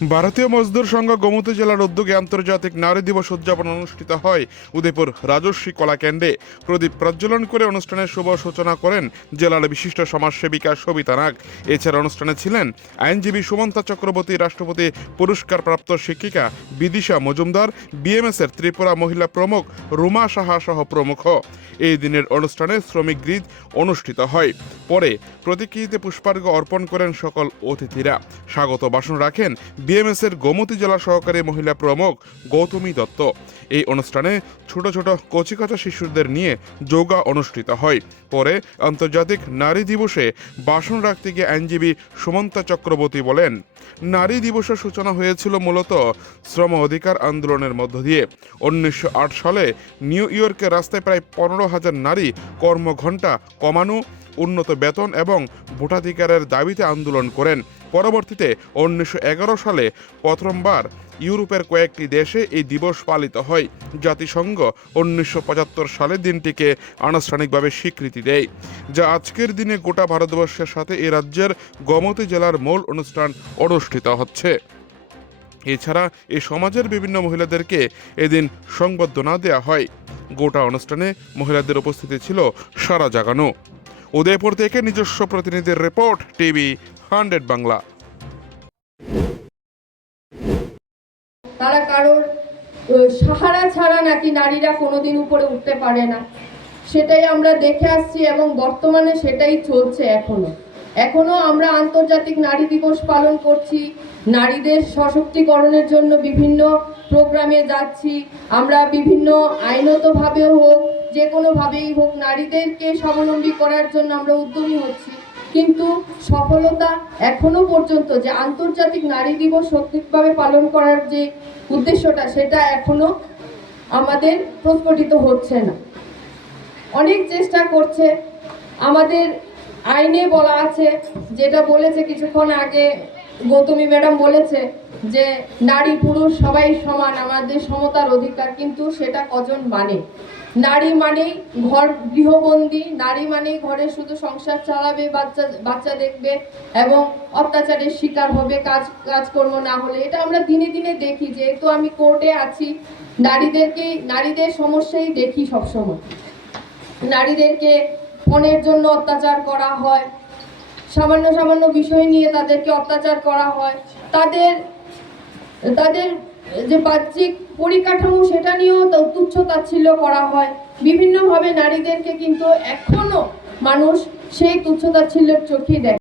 ভারতীয় মজদুর সংঘ গোমতী জেলার উদ্যোগে আন্তর্জাতিক নারী দিবস উদযাপন অনুষ্ঠিত হয় উদয়পুর রাজস্বী কলাকেন্দ্রে। প্রদীপ প্রজ্বলন করে অনুষ্ঠানের শুভ সূচনা করেন জেলার বিশিষ্ট সমাজসেবিকা সবিতা নাগ। এছাড়া অনুষ্ঠানে ছিলেন আইনজীবী সুমন্তা চক্রবর্তী, রাষ্ট্রপতি পুরস্কারপ্রাপ্ত শিক্ষিকা বিদিশা মজুমদার, বিএমএস এর ত্রিপুরা মহিলা প্রমুখ রুমা সাহা সহ প্রমুখ। এই দিনের অনুষ্ঠানে শ্রমিক ঈদ অনুষ্ঠিত হয়। পরে প্রতিকৃতিতে পুষ্পার্ঘ্য অর্পণ করেন সকল অতিথিরা। স্বাগত ভাষণ রাখেন বিএমএস এর গোমতী জেলা সহকারী মহিলা প্রমুখ গৌতমী দত্ত। এই অনুষ্ঠানে ছোট ছোট কচিকাঁচা শিশুদের নিয়ে যোগা অনুষ্ঠিত হয়। পরে আন্তর্জাতিক নারী দিবসে ভাষণ রাখতে গিয়ে আইনজীবী সুমন্তা চক্রবর্তী বলেন, নারী দিবসের সূচনা হয়েছিল মূলত শ্রম অধিকার আন্দোলনের মধ্য দিয়ে। 1908 সালে নিউ ইয়র্কের রাস্তায় প্রায় 15,000 নারী কর্মঘণ্টা কমানো, উন্নত বেতন এবং ভোটাধিকারের দাবিতে আন্দোলন করেন। পরবর্তীতে 1911 সালে প্রথমবার ইউরোপের কয়েকটি দেশে এই দিবস পালিত হয়। জাতিসংঘ 1975 সালে দিনটিকে আনুষ্ঠানিকভাবে স্বীকৃতি দেয়, যা আজকের দিনে গোটা ভারতবর্ষের সাথে এই রাজ্যের গোমতী জেলার মূল অনুষ্ঠান অনুষ্ঠিত হচ্ছে। এছাড়া এই সমাজের বিভিন্ন মহিলাদেরকে এদিন সংবর্ধনা দেওয়া হয়। গোটা অনুষ্ঠানে মহিলাদের উপস্থিতি ছিল সারা জাগানো। উদয়পুর থেকে নিজস্ব প্রতিনিধির রিপোর্ট, টিভি 100 বাংলা। তারা কারোর সাহারা ছাড়া নাকি নারীরা কোনোদিন উপরে উঠতে পারে না, সেটাই আমরা দেখে আসছি এবং বর্তমানে সেটাই চলছে। এখনো আমরা আন্তর্জাতিক নারী দিবস পালন করছি, নারীদের সশক্তিকরণের জন্য বিভিন্ন প্রোগ্রামে যাচ্ছি আমরা, বিভিন্ন আইনতভাবে হোক যে কোনোভাবেই হোক নারীদেরকে স্বাবলম্বী করার জন্য আমরা উদ্যমী হচ্ছি। কিন্তু সফলতা এখনো পর্যন্ত যে আন্তর্জাতিক নারী দিবস সঠিকভাবে পালন করার যে উদ্দেশ্যটা, সেটা এখনো আমাদের প্রস্ফুটিত হচ্ছে না। অনেক চেষ্টা করছে, আমাদের আইনে বলা আছে, যেটা বলেছে কিছুক্ষণ আগে গৌতমী ম্যাডাম বলেছে যে নারী পুরুষ সবাই সমান, আমাদের সমতার অধিকার, কিন্তু সেটা কজন মানে? নারী মানেই ঘর গৃহবন্দী, নারী মানেই ঘরে শুধু সংসার চালাবে, বাচ্চা দেখবে এবং অত্যাচারের শিকার হবে কাজকর্ম না হলে। এটা আমরা দিনে দিনে দেখি, যেহেতু আমি কোর্টে আছি, নারীদের সমস্যাই দেখি সবসময়। নারীদেরকে ফোনের জন্য অত্যাচার করা হয়, সামান্য সামান্য বিষয় নিয়ে তাদেরকে অত্যাচার করা হয়, তাদের যে বাহ্যিক পরিকাঠামো সেটা নিয়েও তুচ্ছ তাচ্ছিল্য করা হয় বিভিন্নভাবে নারীদেরকে, কিন্তু এখনো মানুষ সেই তুচ্ছ তাচ্ছিল্যের চোখেই দেখে।